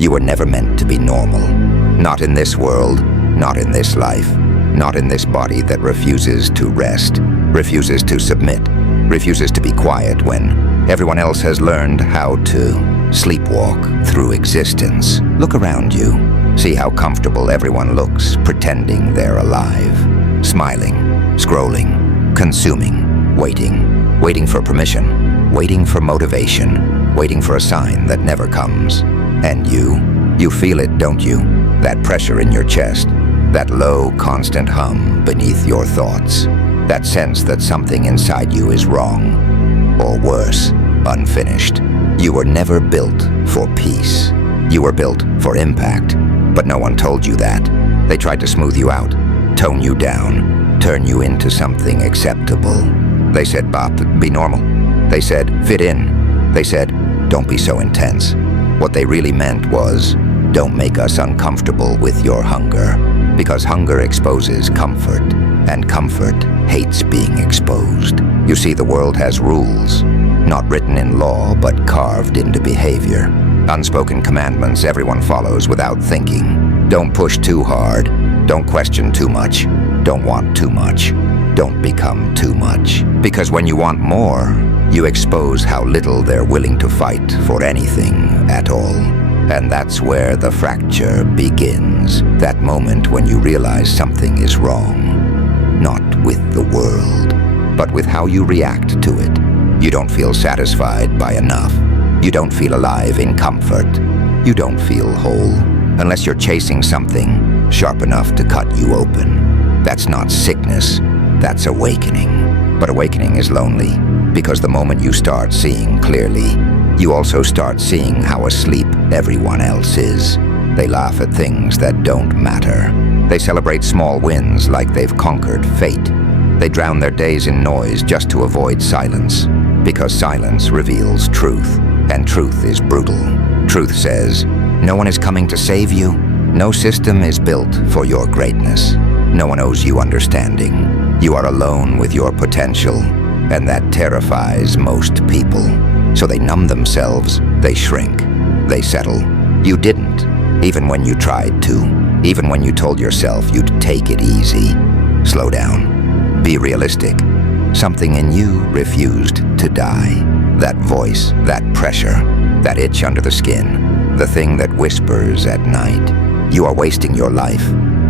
You were never meant to be normal. Not in this world, not in this life, not in this body that refuses to rest, refuses to submit, refuses to be quiet when everyone else has learned how to sleepwalk through existence. Look around you. See how comfortable everyone looks, pretending they're alive. Smiling, scrolling, consuming, waiting for permission, waiting for motivation, waiting for a sign that never comes. And you feel it, don't you? That pressure in your chest, that low, constant hum beneath your thoughts, that sense that something inside you is wrong, or worse, unfinished. You were never built for peace. You were built for impact, but no one told you that. They tried to smooth you out, tone you down, turn you into something acceptable. They said, Bop, be normal. They said, fit in. They said, don't be so intense. What they really meant was, don't make us uncomfortable with your hunger, because hunger exposes comfort, and comfort hates being exposed. You see, the world has rules, not written in law, but carved into behavior. Unspoken commandments everyone follows without thinking. Don't push too hard, don't question too much, don't want too much, don't become too much. Because when you want more, you expose how little they're willing to fight for anything at all. And that's where the fracture begins. That moment when you realize something is wrong. Not with the world, but with how you react to it. You don't feel satisfied by enough. You don't feel alive in comfort. You don't feel whole unless you're chasing something sharp enough to cut you open. That's not sickness, that's awakening. But awakening is lonely, because the moment you start seeing clearly, you also start seeing how asleep everyone else is. They laugh at things that don't matter. They celebrate small wins like they've conquered fate. They drown their days in noise just to avoid silence, because silence reveals truth, and truth is brutal. Truth says, no one is coming to save you. No system is built for your greatness. No one owes you understanding. You are alone with your potential, and that terrifies most people. So they numb themselves, they shrink, they settle. You didn't, even when you tried to, even when you told yourself you'd take it easy. Slow down, be realistic. Something in you refused to die. That voice, that pressure, that itch under the skin, the thing that whispers at night. You are wasting your life.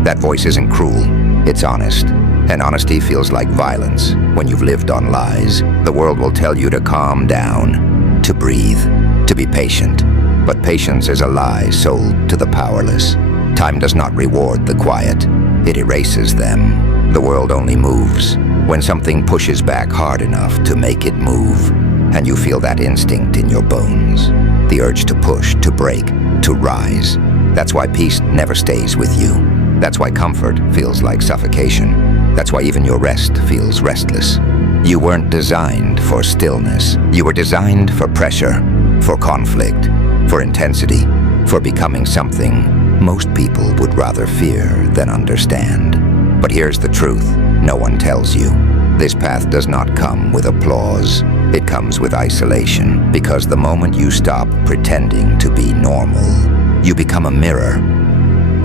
That voice isn't cruel, it's honest. And honesty feels like violence when you've lived on lies. The world will tell you to calm down, to breathe, to be patient. But patience is a lie sold to the powerless. Time does not reward the quiet, it erases them. The world only moves when something pushes back hard enough to make it move. And you feel that instinct in your bones. The urge to push, to break, to rise. That's why peace never stays with you. That's why comfort feels like suffocation. That's why even your rest feels restless. You weren't designed for stillness. You were designed for pressure, for conflict, for intensity, for becoming something most people would rather fear than understand. But here's the truth no one tells you. This path does not come with applause. It comes with isolation, because the moment you stop pretending to be normal, you become a mirror.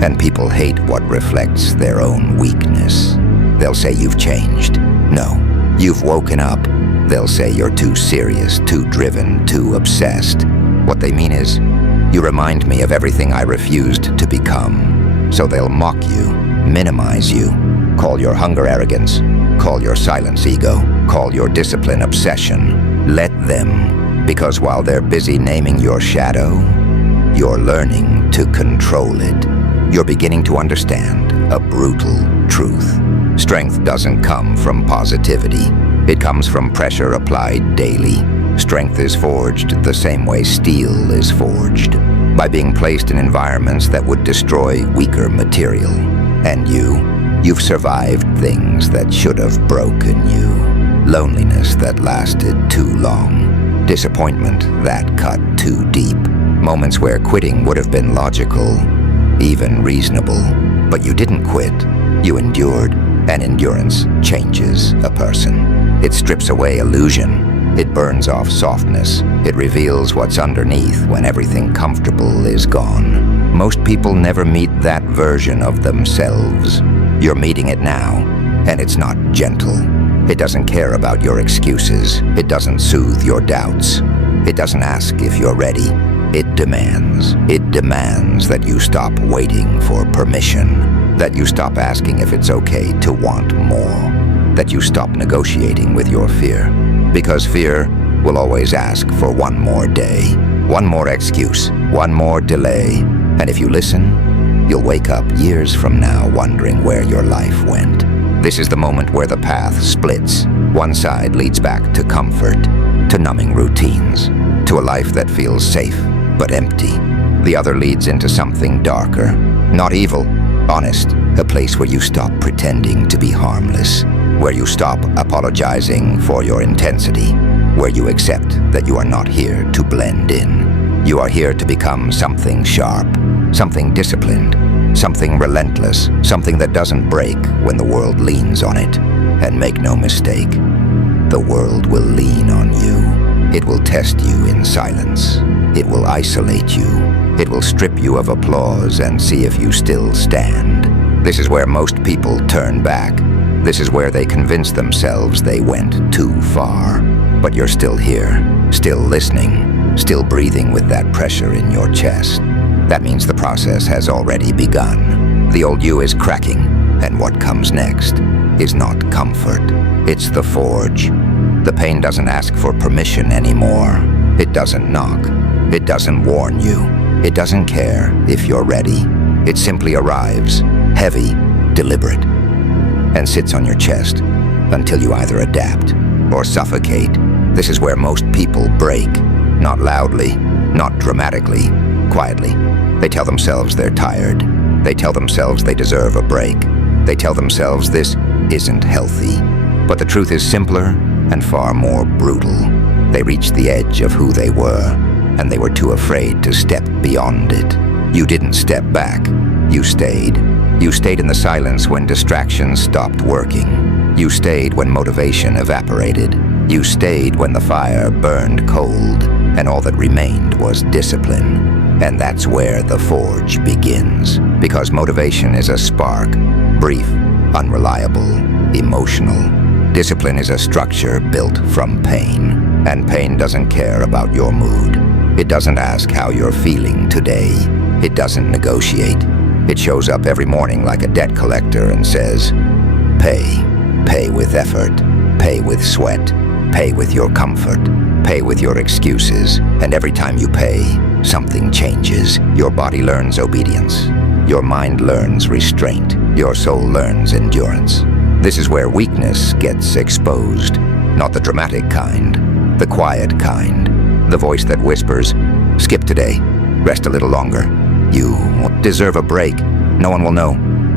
And people hate what reflects their own weakness. They'll say you've changed. No, you've woken up. They'll say you're too serious, too driven, too obsessed. What they mean is, you remind me of everything I refused to become. So they'll mock you, minimize you, call your hunger arrogance, call your silence ego, call your discipline obsession. Let them, because while they're busy naming your shadow, you're learning to control it. You're beginning to understand a brutal truth. Strength doesn't come from positivity. It comes from pressure applied daily. Strength is forged the same way steel is forged, by being placed in environments that would destroy weaker material. And you've survived things that should have broken you. Loneliness that lasted too long. Disappointment that cut too deep. Moments where quitting would have been logical, even reasonable. But you didn't quit. You endured, and endurance changes a person. It strips away illusion. It burns off softness. It reveals what's underneath when everything comfortable is gone. Most people never meet that version of themselves. You're meeting it now, and it's not gentle. It doesn't care about your excuses. It doesn't soothe your doubts. It doesn't ask if you're ready. It demands. It demands that you stop waiting for permission, that you stop asking if it's okay to want more, that you stop negotiating with your fear. Because fear will always ask for one more day, one more excuse, one more delay. And if you listen, you'll wake up years from now wondering where your life went. This is the moment where the path splits. One side leads back to comfort, to numbing routines, to a life that feels safe but empty. The other leads into something darker, not evil, honest, a place where you stop pretending to be harmless, where you stop apologizing for your intensity, where you accept that you are not here to blend in. You are here to become something sharp, something disciplined, something relentless, something that doesn't break when the world leans on it. And make no mistake, the world will lean on you. It will test you in silence. It will isolate you. It will strip you of applause and see if you still stand. This is where most people turn back. This is where they convince themselves they went too far. But you're still here, still listening, still breathing with that pressure in your chest. That means the process has already begun. The old you is cracking, and what comes next is not comfort. It's the forge. The pain doesn't ask for permission anymore. It doesn't knock. It doesn't warn you. It doesn't care if you're ready. It simply arrives, heavy, deliberate, and sits on your chest until you either adapt or suffocate. This is where most people break. Not loudly, not dramatically, quietly. They tell themselves they're tired. They tell themselves they deserve a break. They tell themselves this isn't healthy. But the truth is simpler and far more brutal. They reached the edge of who they were, and they were too afraid to step beyond it. You didn't step back. You stayed. You stayed in the silence when distractions stopped working. You stayed when motivation evaporated. You stayed when the fire burned cold, and all that remained was discipline. And that's where the forge begins. Because motivation is a spark, brief, unreliable, emotional. Discipline is a structure built from pain, and pain doesn't care about your mood. It doesn't ask how you're feeling today. It doesn't negotiate. It shows up every morning like a debt collector and says, pay. Pay with effort. Pay with sweat. Pay with your comfort. Pay with your excuses. And every time you pay, something changes. Your body learns obedience. Your mind learns restraint. Your soul learns endurance. This is where weakness gets exposed. Not the dramatic kind, the quiet kind. The voice that whispers, skip today, rest a little longer. You deserve a break. No one will know.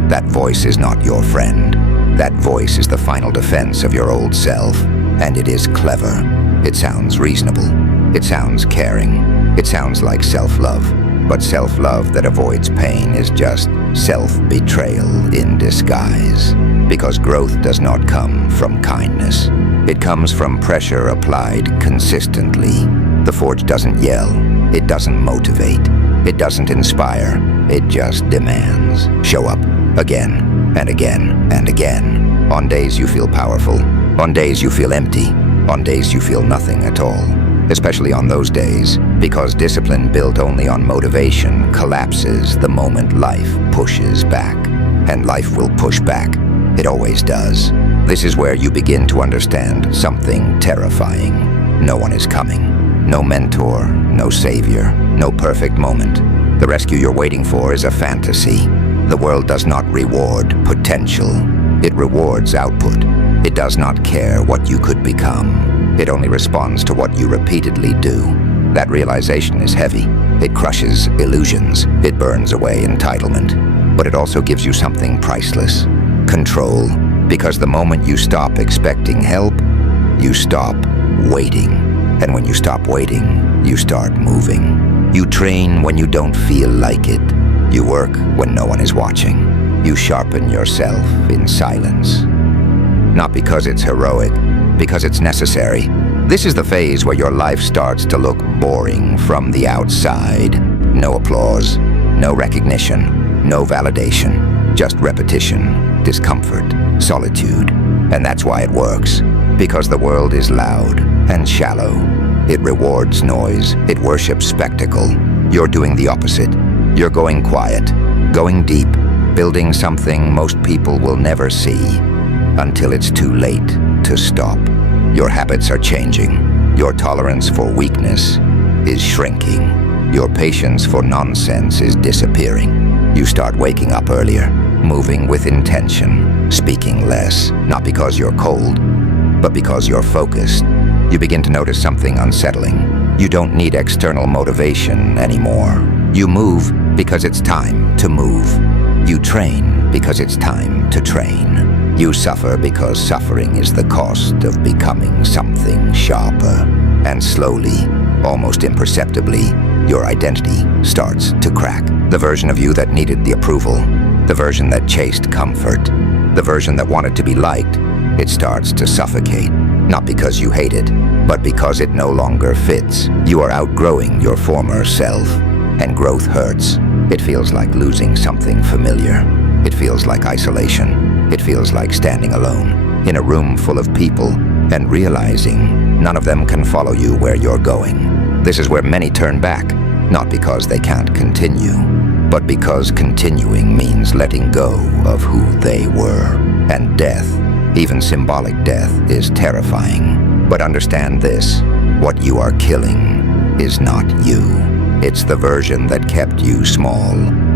That voice is not your friend. That voice is the final defense of your old self. And it is clever. It sounds reasonable. It sounds caring. It sounds like self-love. But self-love that avoids pain is just self-betrayal in disguise. Because growth does not come from kindness. It comes from pressure applied consistently. The forge doesn't yell. It doesn't motivate. It doesn't inspire. It just demands. Show up again and again and again. On days you feel powerful. On days you feel empty. On days you feel nothing at all. Especially on those days, because discipline built only on motivation collapses the moment life pushes back. And life will push back. It always does. This is where you begin to understand something terrifying. No one is coming. No mentor, no savior, no perfect moment. The rescue you're waiting for is a fantasy. The world does not reward potential. It rewards output. It does not care what you could become. It only responds to what you repeatedly do. That realization is heavy. It crushes illusions. It burns away entitlement. But it also gives you something priceless. Control. Because the moment you stop expecting help, you stop waiting. And when you stop waiting, you start moving. You train when you don't feel like it. You work when no one is watching. You sharpen yourself in silence. Not because it's heroic, because it's necessary. This is the phase where your life starts to look boring from the outside. No applause, no recognition, no validation, just repetition, discomfort, solitude. And that's why it works. Because the world is loud and shallow. It rewards noise, it worships spectacle. You're doing the opposite. You're going quiet, going deep, building something most people will never see until it's too late to stop. Your habits are changing. Your tolerance for weakness is shrinking. Your patience for nonsense is disappearing. You start waking up earlier, moving with intention, speaking less, not because you're cold, but because you're focused. You begin to notice something unsettling. You don't need external motivation anymore. You move because it's time to move. You train because it's time to train. You suffer because suffering is the cost of becoming something sharper. And slowly, almost imperceptibly, your identity starts to crack. The version of you that needed the approval, the version that chased comfort, the version that wanted to be liked, it starts to suffocate. Not because you hate it, but because it no longer fits. You are outgrowing your former self, and growth hurts. It feels like losing something familiar. It feels like isolation. It feels like standing alone in a room full of people and realizing none of them can follow you where you're going. This is where many turn back, not because they can't continue, but because continuing means letting go of who they were. And death, even symbolic death, is terrifying. But understand this, what you are killing is not you. It's the version that kept you small,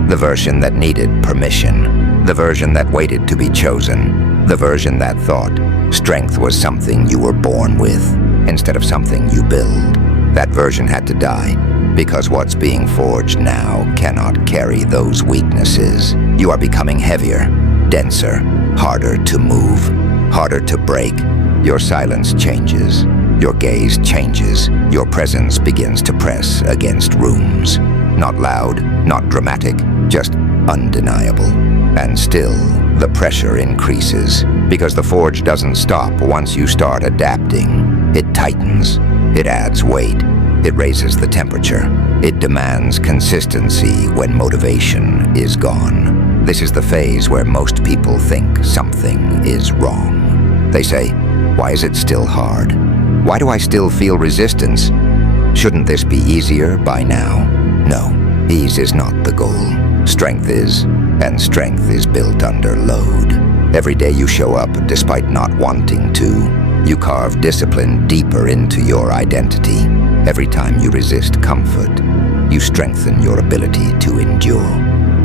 the version that needed permission, the version that waited to be chosen, the version that thought strength was something you were born with instead of something you build. That version had to die because what's being forged now cannot carry those weaknesses. You are becoming heavier, denser, harder to move, harder to break. Your silence changes. Your gaze changes. Your presence begins to press against rooms. Not loud, not dramatic, just undeniable. And still, the pressure increases, because the forge doesn't stop once you start adapting. It tightens. It adds weight. It raises the temperature. It demands consistency when motivation is gone. This is the phase where most people think something is wrong. They say, "Why is it still hard? Why do I still feel resistance? Shouldn't this be easier by now?" No, ease is not the goal. Strength is, and strength is built under load. Every day you show up despite not wanting to. You carve discipline deeper into your identity. Every time you resist comfort, you strengthen your ability to endure.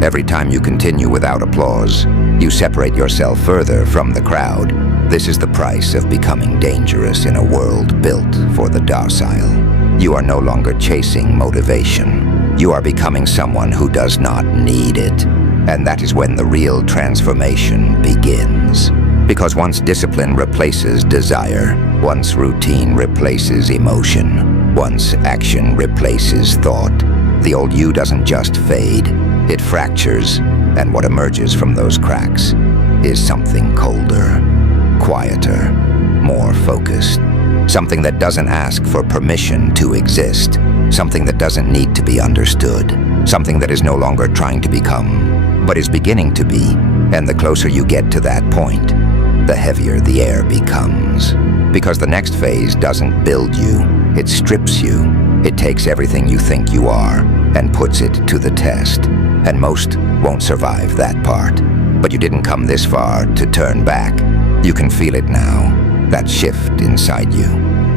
Every time you continue without applause, you separate yourself further from the crowd. This is the price of becoming dangerous in a world built for the docile. You are no longer chasing motivation. You are becoming someone who does not need it. And that is when the real transformation begins. Because once discipline replaces desire, once routine replaces emotion, once action replaces thought, the old you doesn't just fade, it fractures, and what emerges from those cracks is something colder, quieter, more focused. Something that doesn't ask for permission to exist. Something that doesn't need to be understood. Something that is no longer trying to become, but is beginning to be. And the closer you get to that point, the heavier the air becomes. Because the next phase doesn't build you, it strips you. It takes everything you think you are and puts it to the test. And most won't survive that part. But you didn't come this far to turn back. You can feel it now, that shift inside you.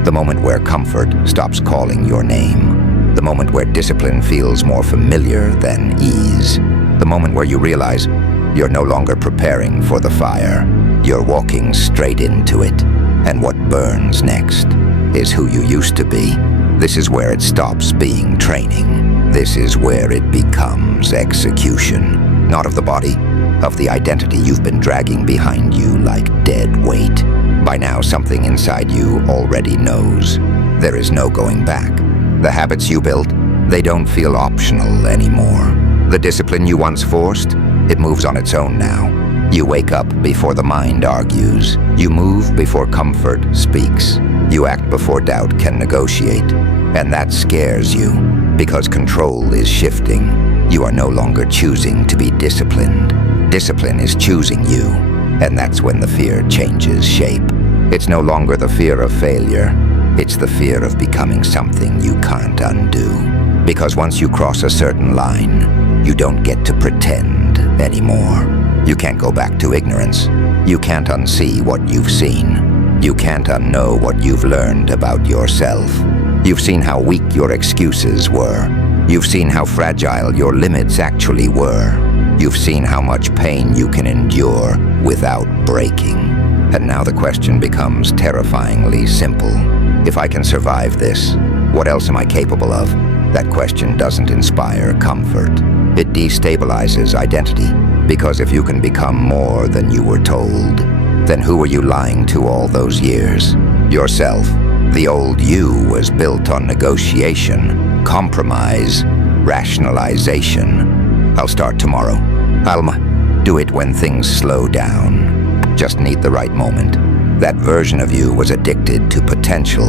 The moment where comfort stops calling your name. The moment where discipline feels more familiar than ease. The moment where you realize you're no longer preparing for the fire. You're walking straight into it. And what burns next is who you used to be. This is where it stops being training. This is where it becomes execution. Not of the body, of the identity you've been dragging behind you like dead weight. By now, something inside you already knows. There is no going back. The habits you built, they don't feel optional anymore. The discipline you once forced, it moves on its own now. You wake up before the mind argues. You move before comfort speaks. You act before doubt can negotiate. And that scares you, because control is shifting. You are no longer choosing to be disciplined. Discipline is choosing you, and that's when the fear changes shape. It's no longer the fear of failure. It's the fear of becoming something you can't undo. Because once you cross a certain line, you don't get to pretend anymore. You can't go back to ignorance. You can't unsee what you've seen. You can't unknow what you've learned about yourself. You've seen how weak your excuses were. You've seen how fragile your limits actually were. You've seen how much pain you can endure without breaking. And now the question becomes terrifyingly simple. If I can survive this, what else am I capable of? That question doesn't inspire comfort. It destabilizes identity. Because if you can become more than you were told, then who were you lying to all those years? Yourself. The old you was built on negotiation, compromise, rationalization. I'll start tomorrow. I'll do it when things slow down. Just need the right moment. That version of you was addicted to potential.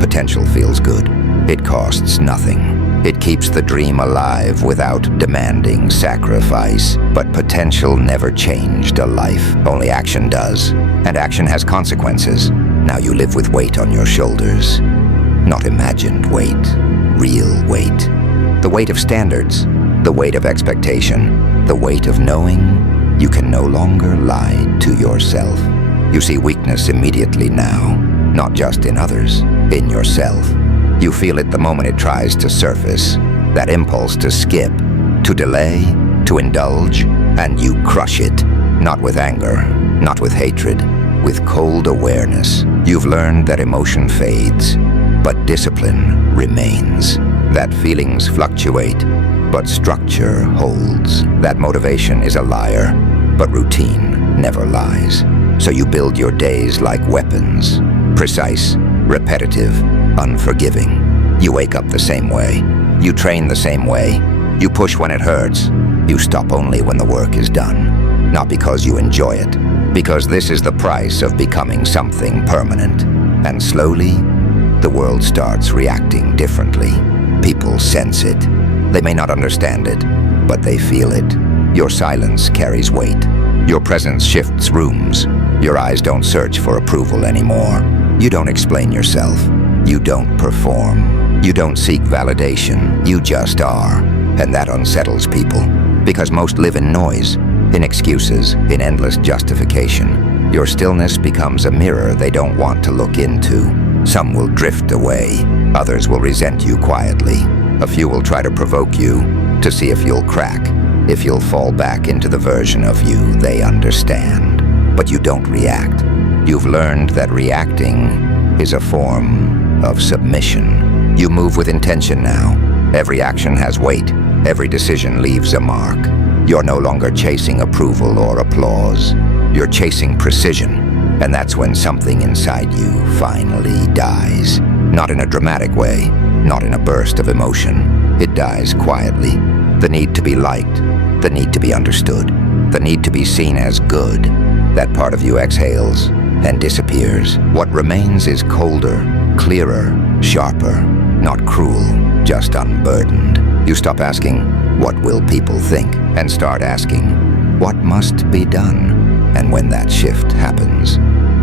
Potential feels good. It costs nothing. It keeps the dream alive without demanding sacrifice. But potential never changed a life. Only action does. And action has consequences. Now you live with weight on your shoulders. Not imagined weight, real weight. The weight of standards, the weight of expectation, the weight of knowing you can no longer lie to yourself. You see weakness immediately now, not just in others, in yourself. You feel it the moment it tries to surface, that impulse to skip, to delay, to indulge, and you crush it, not with anger, not with hatred, with cold awareness. You've learned that emotion fades, but discipline remains. That feelings fluctuate, but structure holds. That motivation is a liar, but routine never lies. So you build your days like weapons, precise, repetitive, unforgiving. You wake up the same way. You train the same way. You push when it hurts. You stop only when the work is done. Not because you enjoy it, because this is the price of becoming something permanent. And slowly, the world starts reacting differently. People sense it. They may not understand it, but they feel it. Your silence carries weight. Your presence shifts rooms. Your eyes don't search for approval anymore. You don't explain yourself. You don't perform. You don't seek validation. You just are. And that unsettles people, because most live in noise, in excuses, in endless justification. Your stillness becomes a mirror they don't want to look into. Some will drift away. Others will resent you quietly. A few will try to provoke you to see if you'll crack, if you'll fall back into the version of you they understand. But you don't react. You've learned that reacting is a form of submission. You move with intention now. Every action has weight. Every decision leaves a mark. You're no longer chasing approval or applause. You're chasing precision. And that's when something inside you finally dies. Not in a dramatic way, not in a burst of emotion. It dies quietly. The need to be liked, the need to be understood, the need to be seen as good. That part of you exhales and disappears. What remains is colder, clearer, sharper, not cruel, just unburdened. You stop asking, what will people think? And start asking, what must be done? And when that shift happens,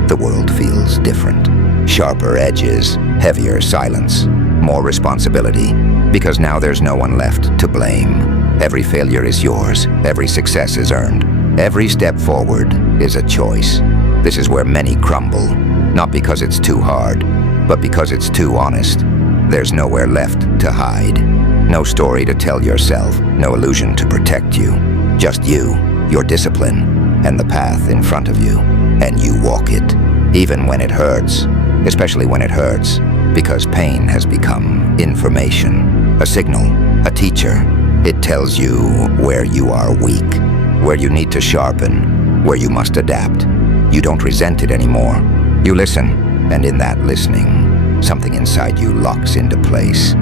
the world feels different. Sharper edges, heavier silence, more responsibility, because now there's no one left to blame. Every failure is yours, every success is earned, every step forward is a choice. This is where many crumble, not because it's too hard, but because it's too honest. There's nowhere left to hide. No story to tell yourself, no illusion to protect you. Just you, your discipline, and the path in front of you. And you walk it, even when it hurts, especially when it hurts, because pain has become information, a signal, a teacher. It tells you where you are weak, where you need to sharpen, where you must adapt. You don't resent it anymore. You listen, and in that listening, something inside you locks into place.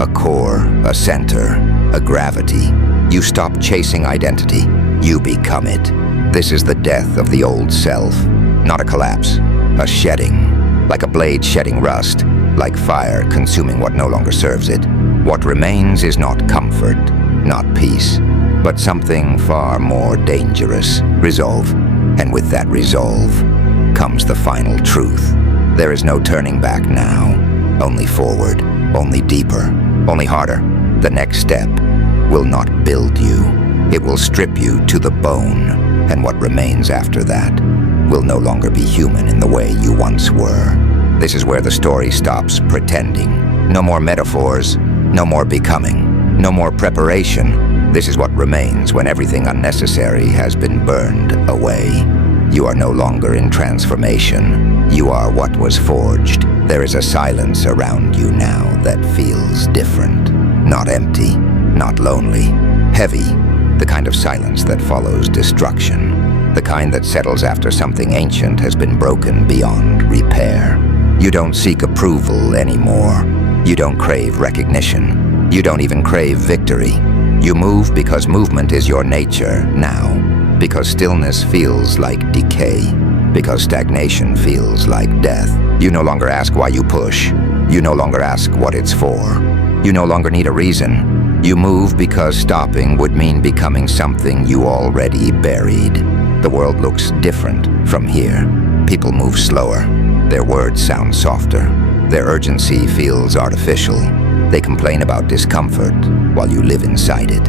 A core, a center, a gravity. You stop chasing identity. You become it. This is the death of the old self. Not a collapse, a shedding. like a blade shedding rust, like fire consuming what no longer serves it. What remains is not comfort, not peace, but something far more dangerous, resolve. And with that resolve comes the final truth. There is no turning back now, only forward, only deeper, only harder. The next step will not build you. It will strip you to the bone, and what remains after that will no longer be human in the way you once were. This is where the story stops pretending. No more metaphors, no more becoming, no more preparation. This is what remains when everything unnecessary has been burned away. You are no longer in transformation. You are what was forged. There is a silence around you now that feels different. Not empty, not lonely, heavy, the kind of silence that follows destruction. The kind that settles after something ancient has been broken beyond repair. You don't seek approval anymore. You don't crave recognition. You don't even crave victory. You move because movement is your nature now. Because stillness feels like decay. Because stagnation feels like death. You no longer ask why you push. You no longer ask what it's for. You no longer need a reason. You move because stopping would mean becoming something you already buried. The world looks different from here. People move slower. Their words sound softer. Their urgency feels artificial. They complain about discomfort while you live inside it.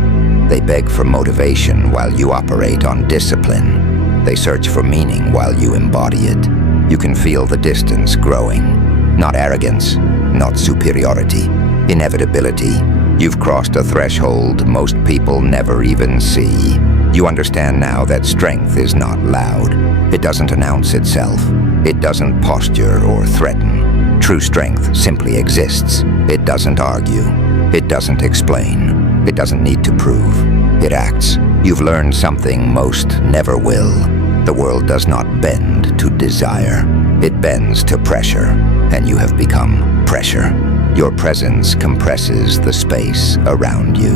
They beg for motivation while you operate on discipline. They search for meaning while you embody it. You can feel the distance growing. Not arrogance, not superiority. Inevitability. You've crossed a threshold most people never even see. You understand now that strength is not loud. It doesn't announce itself. It doesn't posture or threaten. True strength simply exists. It doesn't argue. It doesn't explain. It doesn't need to prove. It acts. You've learned something most never will. The world does not bend to desire. It bends to pressure, and you have become pressure. Your presence compresses the space around you.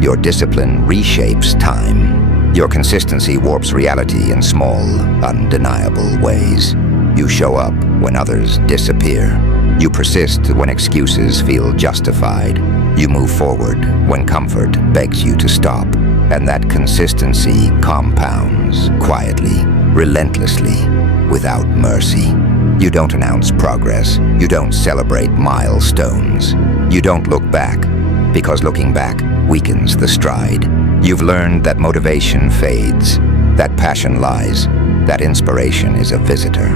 Your discipline reshapes time. Your consistency warps reality in small, undeniable ways. You show up when others disappear. You persist when excuses feel justified. You move forward when comfort begs you to stop. And that consistency compounds quietly, relentlessly, without mercy. You don't announce progress. You don't celebrate milestones. You don't look back, because looking back weakens the stride. You've learned that motivation fades, that passion lies, that inspiration is a visitor.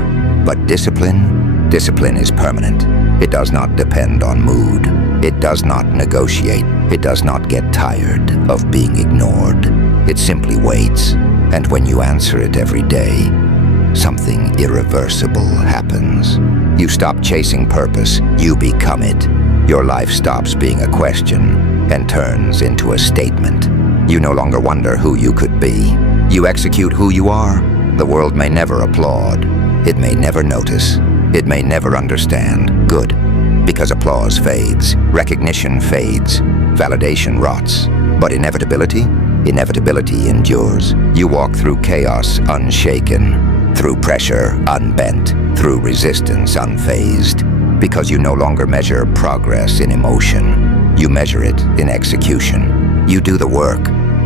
But discipline is permanent. It does not depend on mood. It does not negotiate. It does not get tired of being ignored. It simply waits, and when you answer it every day, something irreversible happens. You stop chasing purpose, you become it. Your life stops being a question and turns into a statement. You no longer wonder who you could be. You execute who you are. The world may never applaud. It may never notice. It may never understand. Good. Because applause fades, recognition fades, validation rots. But inevitability endures. You walk through chaos unshaken, through pressure unbent, through resistance unfazed. Because you no longer measure progress in emotion. You measure it in execution. You do the work,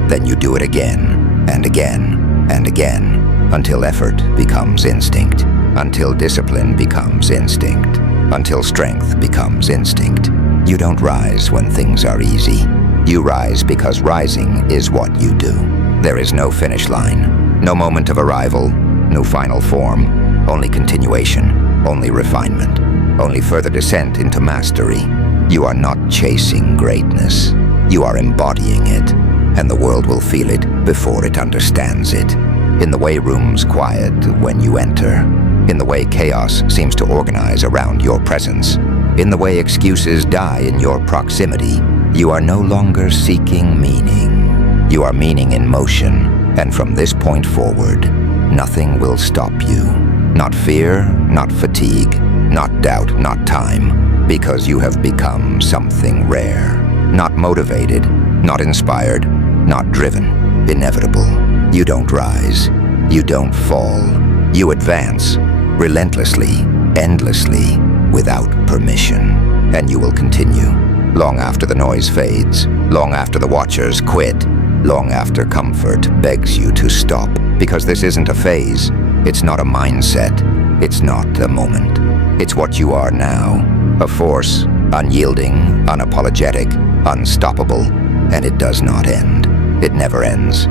then you do it again, and again, and again, until effort becomes instinct, until discipline becomes instinct, until strength becomes instinct. You don't rise when things are easy. You rise because rising is what you do. There is no finish line, no moment of arrival, no final form, only continuation, only refinement, only further descent into mastery. You are not chasing greatness. You are embodying it, and the world will feel it before it understands it. In the way rooms quiet when you enter, in the way chaos seems to organize around your presence, in the way excuses die in your proximity, you are no longer seeking meaning. You are meaning in motion, and from this point forward, nothing will stop you. Not fear, not fatigue, not doubt, not time, because you have become something rare. Not motivated, not inspired, not driven, inevitable. You don't rise, you don't fall. You advance, relentlessly, endlessly, without permission. And you will continue, long after the noise fades, long after the watchers quit, long after comfort begs you to stop. Because this isn't a phase, it's not a mindset, it's not a moment. It's what you are now, a force, unyielding, unapologetic, unstoppable, and it does not end. It never ends.